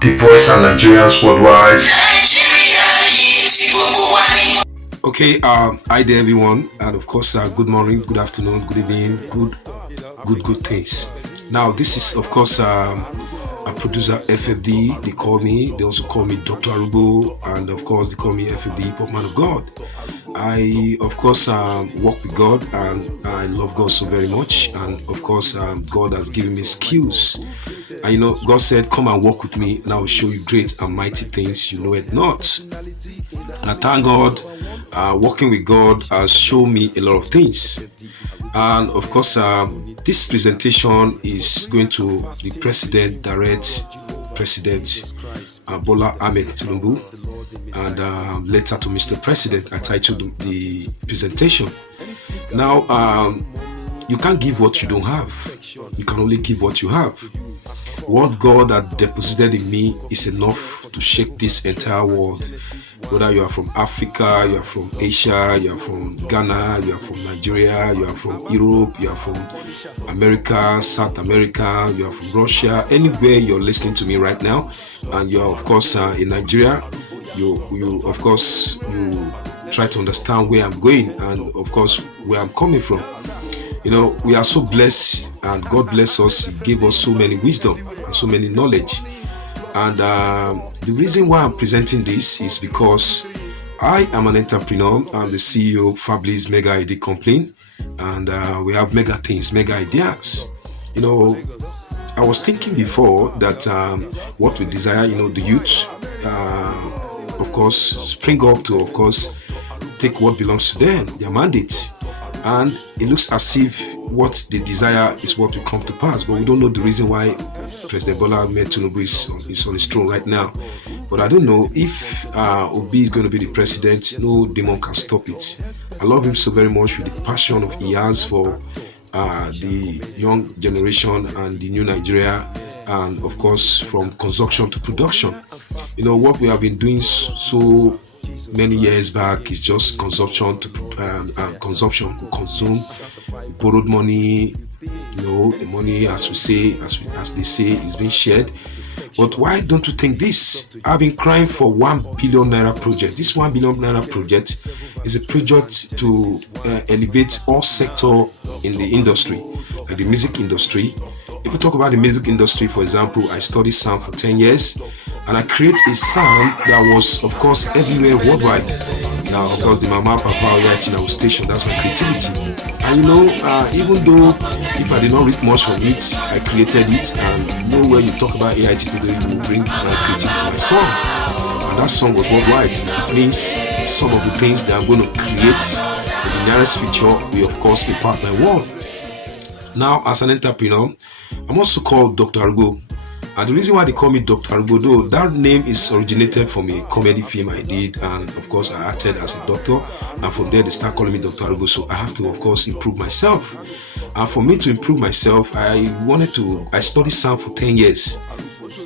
the voice of Nigerians worldwide. Okay, hi there everyone, and of course, good morning, good afternoon, good evening, good things. Now, this is of course a producer Ffd. They call me. They also call me Dr. ARUGBO, and of course, they call me Ffd, Pop Man of God. I, of course, work with God, and I love God so very much. And of course, God has given me skills. And God said, "Come and walk with me, and I will show you great and mighty things you know it not." And I thank God. Working with God has shown me a lot of things. And of course, this presentation is going to the President, Direct President Bola Ahmed TILUBU, and later to Mr. President. I titled the presentation. Now, you can't give what you don't have. You can only give what you have. What God had deposited in me is enough to shake this entire world. Whether you are from Africa, you are from Asia, you are from Ghana, you are from Nigeria, you are from Europe, you are from America, South America, you are from Russia, anywhere you're listening to me right now, and you are of course in Nigeria, you of course you try to understand where I'm going and of course where I'm coming from. We are so blessed, and God bless us. He gave us so many wisdom and so many knowledge. And the reason why I'm presenting this is because I am an entrepreneur. I'm the CEO of Fablis Mega ID Company, and we have mega things, mega ideas. I was thinking before that what we desire, the youth, of course, spring up to, of course, take what belongs to them, their mandate. And it looks as if what they desire is what will come to pass, but we don't know the reason why President Bola Ahmed Tinubu is on his throne right now. But I don't know if Obi is going to be the president. No demon can stop it. I love him so very much with the passion of he has for the young generation and the new Nigeria, and of course from consumption to production. What we have been doing so many years back is just consumption to consumption. We consume, we borrowed money. The money, as they say, is being shared. But why don't you think this? I've been crying for 1 billion naira project. This 1 billion naira project is a project to elevate all sector in the industry, like the music industry. If we talk about the music industry, for example, I studied sound for 10 years, and I create a sound that was, of course, everywhere worldwide. Now, of course, the Mama Papa Oyati now station, that's my creativity. And even though if I did not read much from it, I created it. And where you talk about AIT today, you bring my creativity to my song. And that song was worldwide. It means some of the things that I'm going to create in the nearest future will, of course, impact my world. Now, as an entrepreneur, I'm also called Dr. ARUGBO. And the reason why they call me Dr. ARUGBO, though, that name is originated from a comedy film I did, and of course I acted as a doctor, and from there they start calling me Dr. ARUGBO. So I have to, of course, improve myself. And for me to improve myself, I studied sound for 10 years.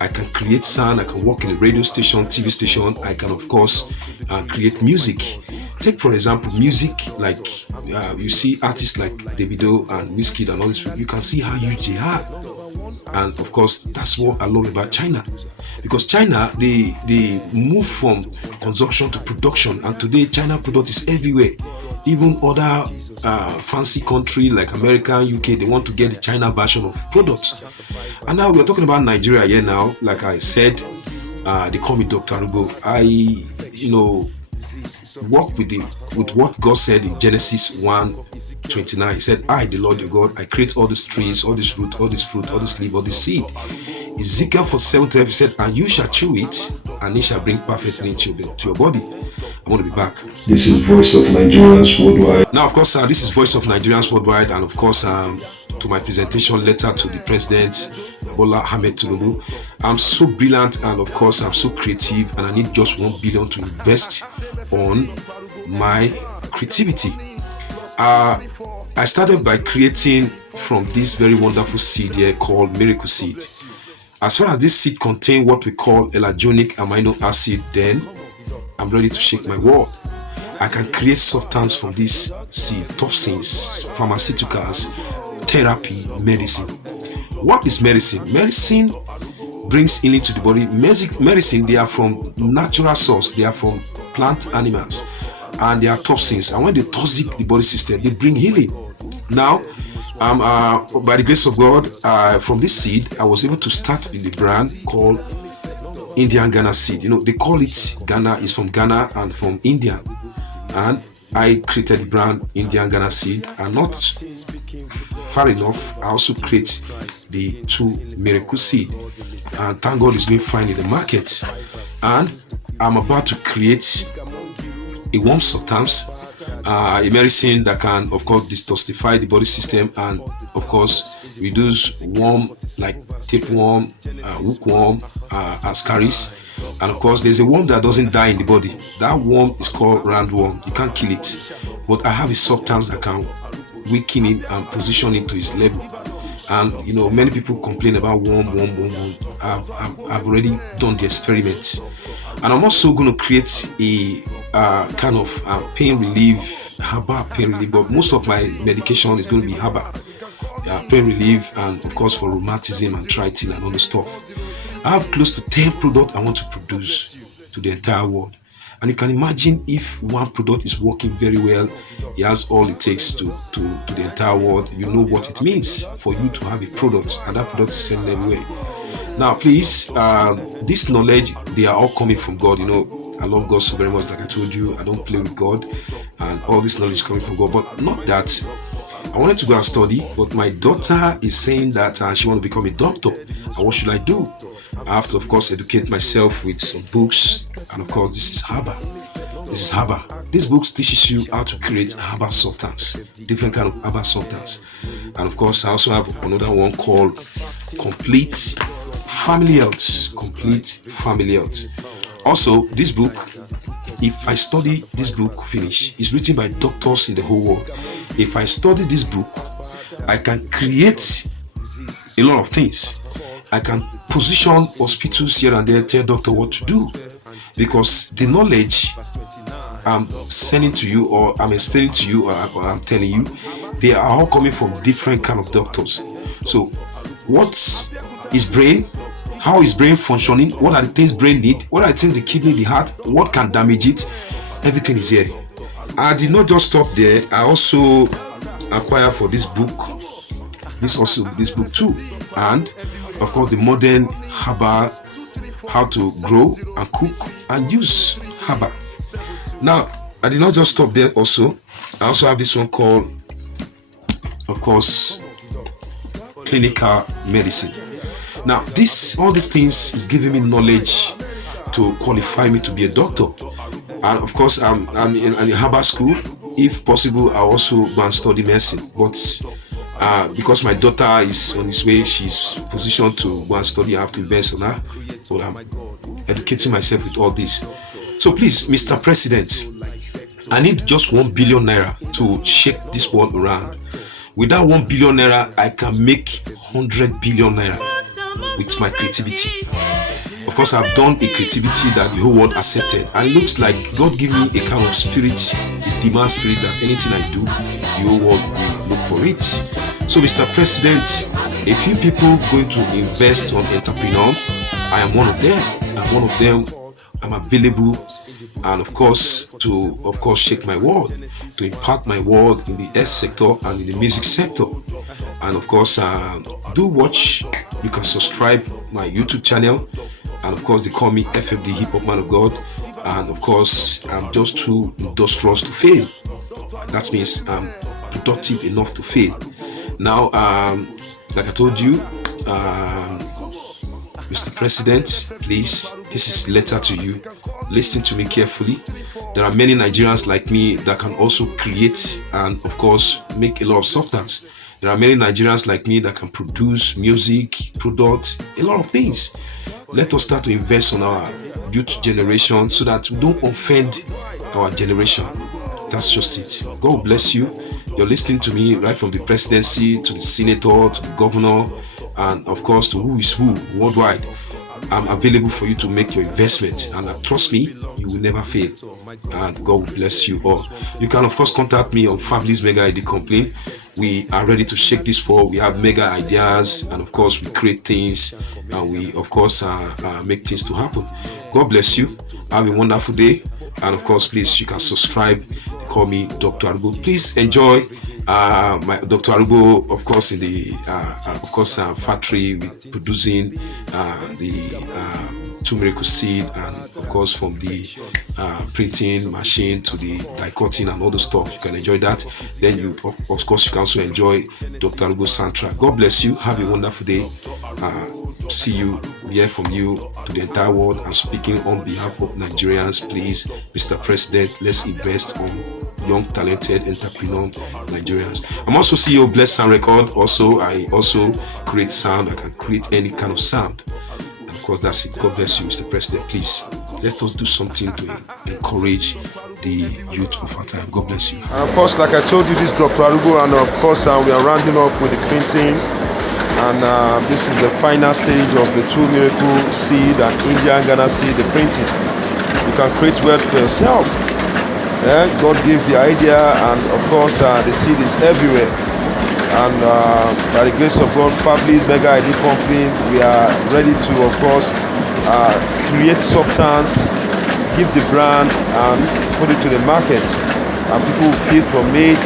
I can create sound, I can work in a radio station, TV station, I can of course create music. Take for example music, like you see artists like Davido and Wizkid and all this, you can see how huge they are. And of course, that's what I love about China, because China, they move from consumption to production, and today China product is everywhere. Even other fancy country like America, UK, they want to get the China version of products. And now we're talking about Nigeria here now. Like I said, they call me Dr. ARUGBO. I work with what God said in Genesis 1:29. He said, "I, the Lord your God, I create all these trees, all this root, all this fruit, all this leaf, all this seed." Ezekiel 47:12, he said, "And you shall chew it, and it shall bring perfectly to your body." I want to be back. This is Voice of Nigerians Worldwide. Now, of course, this is Voice of Nigerians Worldwide, and of course, to my presentation letter to the President Bola Ahmed Tinubu. I'm so brilliant, and of course I'm so creative, and I need just 1 billion to invest on my creativity. I started by creating from this very wonderful seed here called miracle seed. As far as this seed contains what we call elagonic amino acid, then I'm ready to shake my world. I can create substance from this seed, toxins, pharmaceuticals, therapy, medicine. What is medicine? Medicine brings healing to the body. Medicine, they are from natural source. They are from plant animals, and they are toxins. And when they toxic the body system, they bring healing. Now, by the grace of God, from this seed, I was able to start with the brand called Indian Ghana seed. They call it Ghana is from Ghana and from India, and I created the brand Indian Ghana seed. And not far enough, I also create the 2 miracle seed, and thank God it's doing fine in the market. And I'm about to create a warm substance, a medicine that can, of course, detoxify the body system, and of course reduce worm like tapeworm, hookworm, ascaris. And of course, there's a worm that doesn't die in the body. That worm is called roundworm. You can't kill it, but I have a substance that can weaken it and position it to its level. And many people complain about worm. I've already done the experiments, and I'm also going to create a kind of pain relief, herbal pain relief. But most of my medication is going to be herbal pain relief, and of course for rheumatism and arthritis and all the stuff. I have close to 10 products I want to produce to the entire world. And you can imagine, if one product is working very well, it has all it takes to the entire world. You know what it means for you to have a product, and that product is selling everywhere. Now, please, this knowledge, they are all coming from God. I love God so very much. Like I told you, I don't play with God, and all this knowledge is coming from God. But not that I wanted to go and study, but my daughter is saying that she wants to become a doctor. And what should I do? I have to, of course, educate myself with some books, and of course, this is herbal. This book teaches you how to create herbal substance, different kind of herbal substance. And of course, I also have another one called Complete Family Health. Also, this book, if I study this book finish, is written by doctors in the whole world. If I study this book, I can create a lot of things. I can position hospitals here and there, tell doctor what to do, because the knowledge I'm sending to you, or I'm explaining to you, or I'm telling you, they are all coming from different kind of doctors. So what is brain? How is brain functioning? What are the things brain need? What are the things the kidney, the heart? What can damage it? Everything is here. I did not just stop there. I also acquired for this book too, and of course the modern herbal, how to grow and cook and use herbal. Now, I did not just stop there. Also, I also have this one called, of course, clinical medicine. Now, all these things is giving me knowledge to qualify me to be a doctor. And of course, I'm in a herbal school. If possible, I also go and study medicine. But because my daughter is on his way, she's positioned to go and study, I have to invest on her. So I'm educating myself with all this. So please, Mr. President, I need just 1 billion naira to shake this world around. With that 1 billion naira, I can make 100 billion naira with my creativity. Of course, I've done a creativity that the whole world accepted, and it looks like God gave me a kind of spirit, a demand spirit, that anything I do, the whole world will look for it. So, Mr. President, a few people going to invest on entrepreneur. I am one of them. I'm available, and of course, to shake my world, to impact my world in the health sector and in the music sector. And of course, do watch. You can subscribe my YouTube channel, and of course, they call me FFD, Hip Hop Man of God. And of course, I'm just too industrious to fail. That means I'm productive enough to fail. Now, like I told you, Mr. President, please, this is a letter to you. Listen to me carefully. There are many Nigerians like me that can also create and, of course, make a lot of substance. There are many Nigerians like me that can produce music, products, a lot of things. Let us start to invest on our youth generation so that we don't offend our generation. That's just it. God bless you. You're listening to me right from the presidency to the senator to the governor, and of course to who is who worldwide. I'm available for you to make your investment, and trust me, you will never fail. And God will bless you all. You can of course contact me on Family's Mega ID Complaint. We are ready to shake this for. We have mega ideas, and of course we create things, and we of course make things to happen. God bless you. Have a wonderful day, and of course please, you can subscribe. Call me Dr. ARUGBO. Please enjoy my Dr. ARUGBO, of course, in the factory with producing the 2 miracle seed, and of course from the printing machine to the die cutting and all the stuff. You can enjoy that. Then you of course you can also enjoy Dr. ARUGBO soundtrack. God bless you. Have a wonderful day. See you, hear from you to the entire world. I'm speaking on behalf of Nigerians. Please, Mr. President, let's invest on young talented entrepreneur Nigerians. I'm also CEO Bless Sound Record. Also, I also create sound. I can create any kind of sound. And of course, that's it. God bless you, Mr. President. Please, let us do something to encourage the youth of our time. God bless you. And of course, like I told you, this is Dr. ARUGBO, and of course we are rounding up with the printing, and this is the final stage of the 2 miracle seed and Indian Ghana seed, the printing. You can create wealth for yourself. God gave the idea, and of course the seed is everywhere. And by the grace of God, Family's Mega ID Company, we are ready to, of course, create substance, give the brand, and put it to the market. And people will feed from it.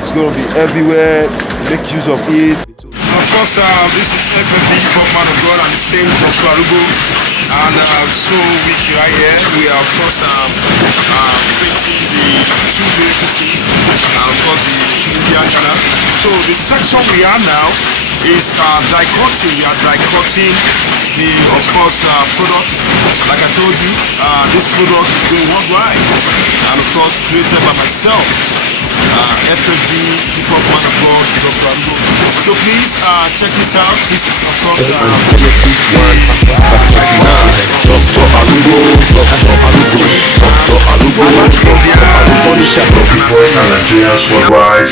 It's going to be everywhere. Make use of it. Of course, this is Ffd, man of God, and the same Dr. ARUGBO. And so with you right here, we are of course printing the 2 miracle seed, and of course the Indian Ghana. So the section we are now is die cutting. We are die cutting the of course product. Like I told you, this product is going worldwide, and of course created by myself, Ffd, hip-hop man of God, Dr. ARUGBO. So please check this out. This is of course Genesis 1 verse 29. Dr. ARUGBO, Dr. ARUGBO, Dr. ARUGBO, Dr. ARUGBO, the shepherd of the Nigerians worldwide.